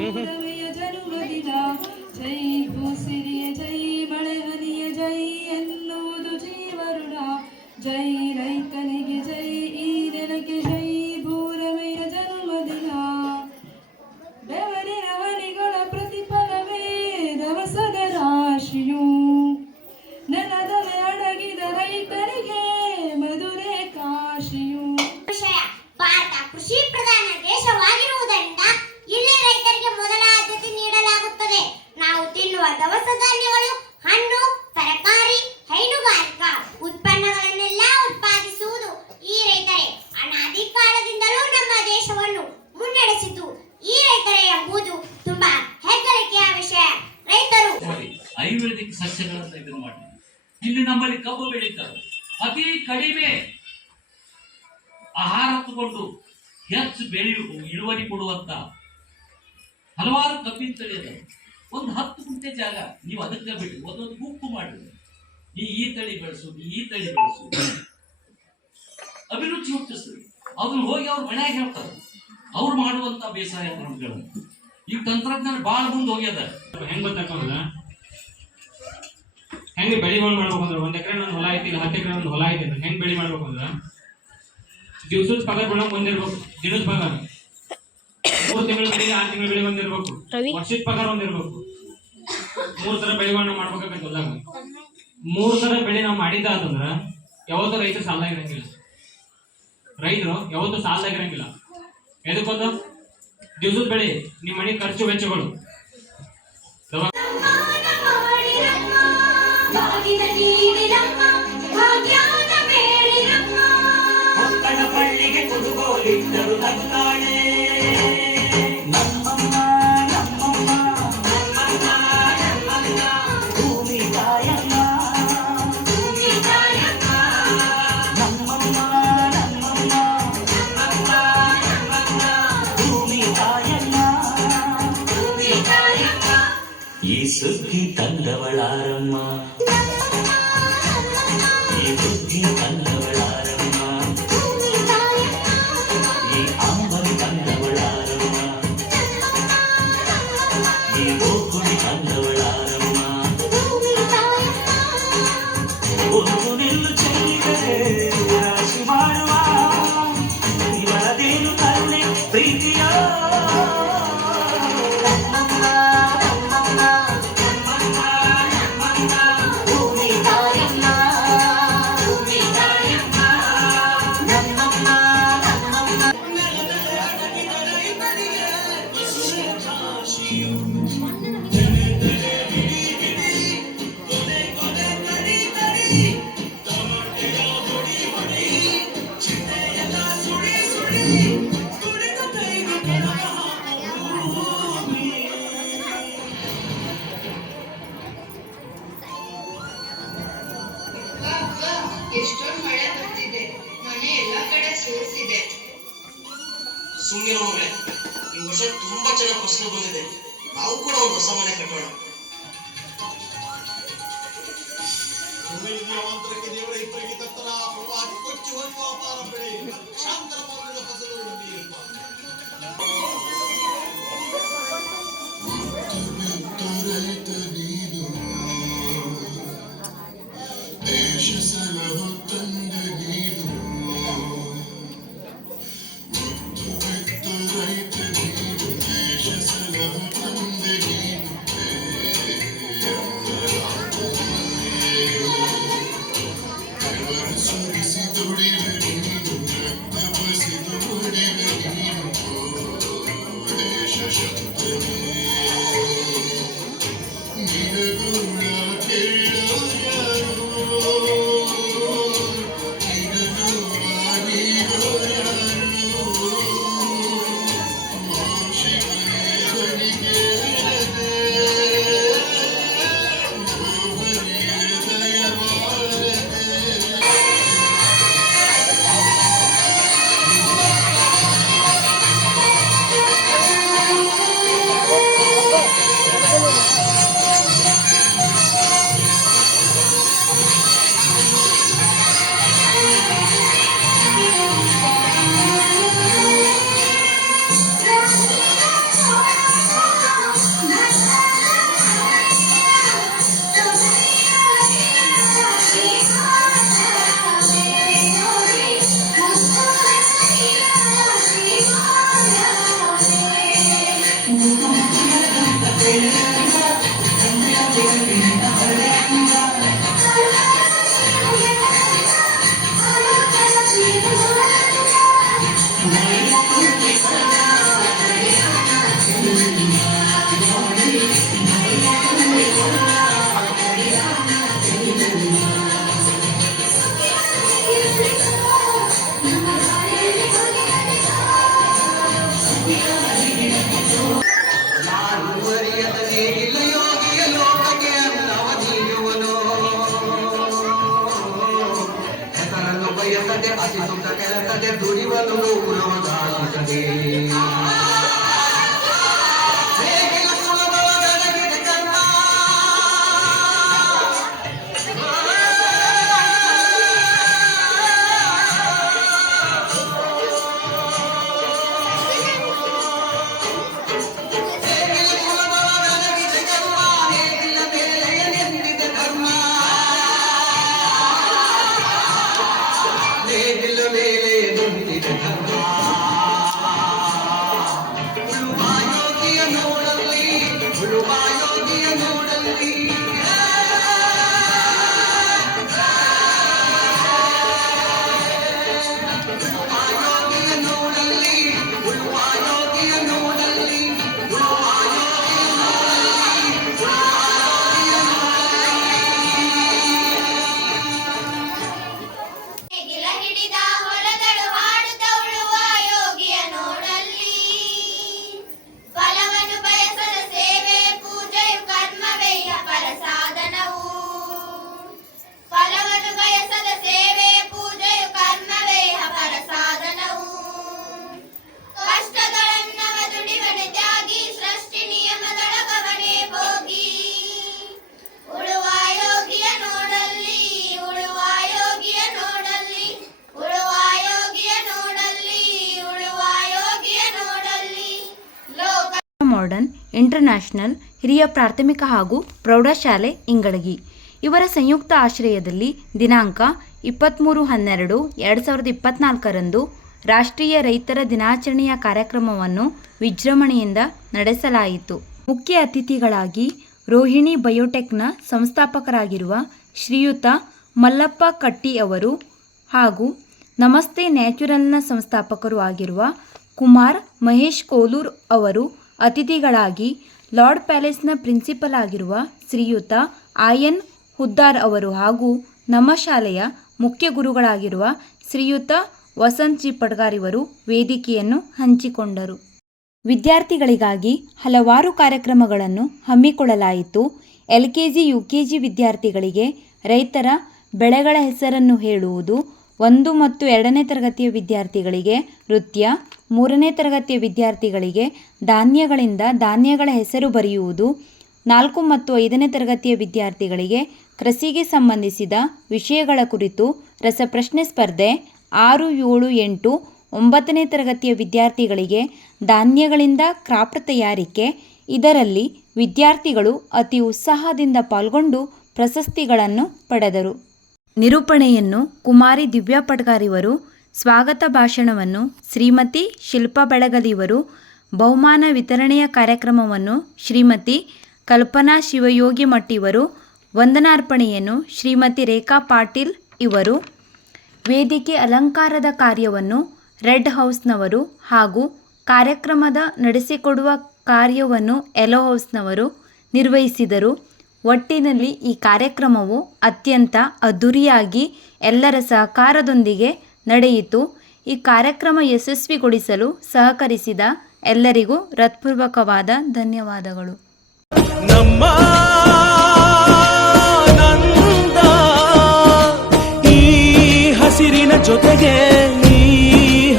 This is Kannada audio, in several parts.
ಭೂರಮೆಯ ಜನುಮದಿನ ಜೈ ಭೂಸಿರಿಯ ಜೈ ಮಳೆ ಹನಿಯ ಜೈ ಎನ್ನುವುದು ಜೀವರುಣ ಜೈ ರೈತನಿಗೆ ಜೈ ಈ ನೆಲಕ್ಕೆ ಜೈ ಭೂರಮೆಯ ಜನುಮದಿನ ಬೆವರಿನ ಹನಿಗಳ ಪ್ರತಿಫಲವೇ ದವಸದ ರಾಶಿಯು ನೆಲದಲ್ಲಿ ಅಡಗಿದ ರೈತರಿಗೆ ಮಧುರೆ ಕಾಶಿಯು. ಭಾರತ ಕೃಷಿ ಪ್ರಧಾನ ದೇಶವಾಗಿರುವುದರಿಂದ ಇಲ್ಲಿ ರೈತರಿಗೆ ಮೊದಲ ಆದ್ಯತೆ ನೀಡಲಾಗುತ್ತದೆ. ನಾವು ತಿನ್ನುವ ದವಸ ಧಾನ್ಯಗಳು, ಹಣ್ಣು, ತರಕಾರಿ, ಹೈನುಗಾರಿಕಾ ಉತ್ಪನ್ನಗಳನ್ನೆಲ್ಲ ಉತ್ಪಾದಿಸುವುದು ಈ ರೈತರೇ. ಅನಾದಿ ಕಾಲದಿಂದಲೂ ನಮ್ಮ ದೇಶವನ್ನು ಮುನ್ನಡೆಸಿತು ಈ ರೈತರೇ ಎಂಬುದು ತುಂಬಾ ಹೆಗ್ಗಳಿಕೆಯ ವಿಷಯ. ರೈತರು ಆಯುರ್ವೇದಿಕ್ ಸಸ್ಯಗಳನ್ನು ಇದನ್ನು ಮಾಡಿ ಇಲ್ಲಿ ನಮ್ಮಲ್ಲಿ ಕಬ್ಬು ಬೆಳೀತಾರೆ. ಅತಿ ಕಡಿಮೆ ಆಹಾರ ತಗೊಂಡು ಹೆಚ್ಚು ಇಳುವರಿ ಕೊಡುವಂತ ಹಲವಾರು ಕಬ್ಬಿನ ತಳಿ ಅದ. ಒಂದು 10 ಗುಂಟೆ ಜಾಗ ನೀವು ಅದಕ್ಕೆ ಬಿಟ್ಟು ಒಂದೊಂದು ಗುಂಪು ಮಾಡಿದ್ರೆ ನೀ ಈ ತಳಿ ಬೆಳೆಸು, ಈ ತಳಿ ಬೆಳೆಸು, ಅಭಿರುಚಿ ಹುಟ್ಟಿಸ್ತದೆ. ಅದನ್ನ ಹೋಗಿ ಅವ್ರ ಮನ್ಯಾಗ ಹೇಳ್ತಾರೆ. ಅವ್ರು ಮಾಡುವಂತ ಬೇಸಾಯ ಕ್ರಮಗಳನ್ನು ಈಗ ತಂತ್ರಜ್ಞಾನ ಬಹಳ ಮುಂದೆ ಹೋಗ್ಯದ. ಹೆಂಗ್ ಗೊತ್ತಾಕಂದ್ರ ಹೆಂಗ್ ಬೆಳೆಗಳು ಮಾಡ್ಬೇಕು ಅಂದ್ರೆ 1 ಎಕರೆ ನನ್ನ ಹೊಲ ಐತಿ, 10 ಎಕರೆ ಒಂದು ಹೊಲ ಐತಿ ಅಂದ್ರೆ ಹೆಂಗ್ ಬೆಳೆ ಮಾಡ್ಬೇಕು ಅಂದ್ರ ದಿವಸದ ಪಗಾರ ಬಿಡೋಕ್ ಒಂದಿರ್ಬೇಕು, ದಿನದ ಪಗಾರ 3 ತಿಂಗಳ ಬೆಳೆಗೆ 6 ತಿಂಗಳ ಬೆಳೆ ಒಂದಿರ್ಬೇಕು, ವರ್ಷದ ಪಗಾರ ಒಂದಿರ್ಬೇಕು. 3 ತರ ಬೆಳೆಗಳನ್ನ ಮಾಡ್ಬೇಕಾಗತ್ತೆ ಹೊಲದಾಗ. 3 ತರ ಬೆಳೆ ನಾವು ಮಾಡಿದ್ದಾದಂದ್ರ ಯಾವತ್ತೂ ರೈತರು ಸಾಲದಾಗಿರಂಗಿಲ್ಲ. ರೈತರು ಯಾವತ್ತೂ ಸಾಲದಾಗಿರಂಗಿಲ್ಲ. ಎದಕ್ಕೊಂದು ದಿವಸದ ಬೆಳೆ, ನಿಮ್ಮ ಮನೆ ಖರ್ಚು ವೆಚ್ಚಗಳು, ಕುದುಗೋಲಿಟ್ಟರು ನಗುತ್ತಾಳೆ ನಮ್ಮಮ್ಮ ನಮ್ಮಮ್ಮ ನಮ್ಮಮ್ಮ ನಮ್ಮಮ್ಮ ಭೂಮಿ ತಾಯಮ್ಮ ಭೂಮಿ ತಾಯಮ್ಮ ನಮ್ಮಮ್ಮ ನಮ್ಮಮ್ಮ ನಮ್ಮಮ್ಮ ನಮ್ಮಮ್ಮ ಭೂಮಿ ತಾಯಮ್ಮ ಭೂಮಿ ತಾಯಮ್ಮ ಈ ಸುದ್ದಿ ತಂದವಳಾರಮ್ಮ, ಈ ಬುದ್ಧಿ ತಂದವಳಾರಮ್ಮ, ಈ ಅಂಬಲಿ ತಂದವಳಾರಮ್ಮ, ಈ ಗೋಕುಳಿ ತಂದವಳಾರಮ್ಮ. ಒಂದು ನಿಲ್ಲು ಚೆಲ್ಲಿದರೆ ರಾಶಿ ಮಾಡುವ ಇವಳದೇನು ಕರುಣೆ ಪ್ರೀತಿಯ ಎಷ್ಟೊಂದು ಮಳೆ ಬರ್ತಿದೆ, ಮನೆ ಎಲ್ಲಾ ಕಡೆ ಸೋರ್ಸಿದೆ. ಸುಮ್ಮನೆ ಮಗಳೇ, ಈ ವರ್ಷ ತುಂಬಾ ಚೆನ್ನಾಗಿ ಫಸಲು ಬಂದಿದೆ. ನಾವು ಕೂಡ ಒಂದು ಹೊಸ ಮನೆ ಕಟ್ಟೋಣ. ದೇವರ ಇಬ್ಬರಿಗೆ ತತ್ತರ ಪ್ರಭಾವಿ ಕೊಚ್ಚು ಹೊಂದುವ ಅಪಾರ ಬೆಳೆ ಲಕ್ಷಾಂತರ ಮೌಲ್ಯದ ಫಸಲು ದೇಶ ಸಲಹು ತಂದೆ ನೀನು ಮುತ್ತು ಬಿತ್ತು ರೈತ ನೀನು ದೇಶ ಸಲಹು ತಂದೆ ನೀನು ಬೆವರು ಸುರಿಸಿ ದುಡಿವೆ ನೀನು ರಕ್ತ ಬಸಿದು ನುಡಿವೆ ನೀನು ದೇಶ ಶಬ್ದವೇ ನಿನಗೂಡ ಕೇಳೋ ಯಾರು ಬಯಸದೆ ಅತಿ ಸುಖ ಕೆಲಸದೆ ದುಡಿವನು ನವದಾಯಿಸದೆ ಮಾಡರ್ನ್ ಇಂಟರ್ನ್ಯಾಷನಲ್ ಹಿರಿಯ ಪ್ರಾಥಮಿಕ ಹಾಗೂ ಪ್ರೌಢಶಾಲೆ ಇಂಗಳಗಿ ಇವರ ಸಂಯುಕ್ತ ಆಶ್ರಯದಲ್ಲಿ ದಿನಾಂಕ 23/12/2024ರಂದು ರಾಷ್ಟ್ರೀಯ ರೈತರ ದಿನಾಚರಣೆಯ ಕಾರ್ಯಕ್ರಮವನ್ನು ವಿಜೃಂಭಣೆಯಿಂದ ನಡೆಸಲಾಯಿತು. ಮುಖ್ಯ ಅತಿಥಿಗಳಾಗಿ ರೋಹಿಣಿ ಬಯೋಟೆಕ್ನ ಸಂಸ್ಥಾಪಕರಾಗಿರುವ ಶ್ರೀಯುತ ಮಲ್ಲಪ್ಪ ಕಟ್ಟಿ ಅವರು ಹಾಗೂ ನಮಸ್ತೆ ನ್ಯಾಚುರಲ್ನ ಸಂಸ್ಥಾಪಕರು ಆಗಿರುವ ಕುಮಾರ್ ಮಹೇಶ್ ಕೋಲೂರ್ ಅವರು ಅತಿಥಿಗಳಾಗಿ ಲಾರ್ಡ್ ಪ್ಯಾಲೇಸ್ನ ಪ್ರಿನ್ಸಿಪಲ್ ಆಗಿರುವ ಶ್ರೀಯುತ ಆಯನ್ ಹುದ್ದಾರ್ ಅವರು ಹಾಗೂ ನಮ್ಮ ಶಾಲೆಯ ಮುಖ್ಯ ಗುರುಗಳಾಗಿರುವ ಶ್ರೀಯುತ ವಸಂತ್ ಜಿ ಪಡ್ಗಾರಿವರು ವೇದಿಕೆಯನ್ನು ಹಂಚಿಕೊಂಡರು. ವಿದ್ಯಾರ್ಥಿಗಳಿಗಾಗಿ ಹಲವಾರು ಕಾರ್ಯಕ್ರಮಗಳನ್ನು ಹಮ್ಮಿಕೊಳ್ಳಲಾಯಿತು. LKG UKG ವಿದ್ಯಾರ್ಥಿಗಳಿಗೆ ರೈತರ ಬೆಳೆಗಳ ಹೆಸರನ್ನು ಹೇಳುವುದು, 1 ಮತ್ತು 2ನೇ ತರಗತಿಯ ವಿದ್ಯಾರ್ಥಿಗಳಿಗೆ ನೃತ್ಯ, 3ನೇ ತರಗತಿಯ ವಿದ್ಯಾರ್ಥಿಗಳಿಗೆ ಧಾನ್ಯಗಳಿಂದ ಧಾನ್ಯಗಳ ಹೆಸರು ಬರೆಯುವುದು, 4 ಮತ್ತು 5ನೇ ತರಗತಿಯ ವಿದ್ಯಾರ್ಥಿಗಳಿಗೆ ಕೃಷಿಗೆ ಸಂಬಂಧಿಸಿದ ವಿಷಯಗಳ ಕುರಿತು ರಸಪ್ರಶ್ನೆ ಸ್ಪರ್ಧೆ, 6, 7, 8, 9ನೇ ತರಗತಿಯ ವಿದ್ಯಾರ್ಥಿಗಳಿಗೆ ಧಾನ್ಯಗಳಿಂದ ಕ್ರಾಫ್ಟ್ ತಯಾರಿಕೆ. ಇದರಲ್ಲಿ ವಿದ್ಯಾರ್ಥಿಗಳು ಅತಿ ಉತ್ಸಾಹದಿಂದ ಪಾಲ್ಗೊಂಡು ಪ್ರಶಸ್ತಿಗಳನ್ನು ಪಡೆದರು. ನಿರೂಪಣೆಯನ್ನು ಕುಮಾರಿ ದಿವ್ಯಾ ಪಡ್ಗಾರಿವರು, ಸ್ವಾಗತ ಭಾಷಣವನ್ನು ಶ್ರೀಮತಿ ಶಿಲ್ಪಾ ಬೆಳಗಲಿಯವರು, ಬಹುಮಾನ ವಿತರಣೆಯ ಕಾರ್ಯಕ್ರಮವನ್ನು ಶ್ರೀಮತಿ ಕಲ್ಪನಾ ಶಿವಯೋಗಿ ಮಟ್ಟಿವರು, ವಂದನಾರ್ಪಣೆಯನ್ನು ಶ್ರೀಮತಿ ರೇಖಾ ಪಾಟೀಲ್ ಇವರು, ವೇದಿಕೆ ಅಲಂಕಾರದ ಕಾರ್ಯವನ್ನು ರೆಡ್ ಹೌಸ್ನವರು ಹಾಗೂ ಕಾರ್ಯಕ್ರಮದ ನಡೆಸಿಕೊಡುವ ಕಾರ್ಯವನ್ನು ಯೆಲ್ಲೋ ಹೌಸ್ನವರು ನಿರ್ವಹಿಸಿದರು. ಒಟ್ಟಿನಲ್ಲಿ ಈ ಕಾರ್ಯಕ್ರಮವು ಅತ್ಯಂತ ಅದ್ಧೂರಿಯಾಗಿ ಎಲ್ಲರ ಸಹಕಾರದೊಂದಿಗೆ ನಡೆಯಿತು. ಈ ಕಾರ್ಯಕ್ರಮ ಯಶಸ್ವಿಗೊಳಿಸಲು ಸಹಕರಿಸಿದ ಎಲ್ಲರಿಗೂ ಹೃತ್ಪೂರ್ವಕವಾದ ಧನ್ಯವಾದಗಳು. ನಮ್ಮ ನಂದ ಈ ಹಸಿರಿನ ಜೊತೆಗೆ ಈ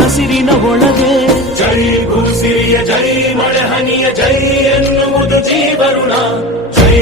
ಹಸಿರಿನ ಒಳಗೆ ಜೈ ಭೂಸಿರಿಯ ಜೈ ಮಳೆ ಹನಿಯ ಜೈ ಎನ್ನುವುದು ಜೀವರುಣ ಜೈ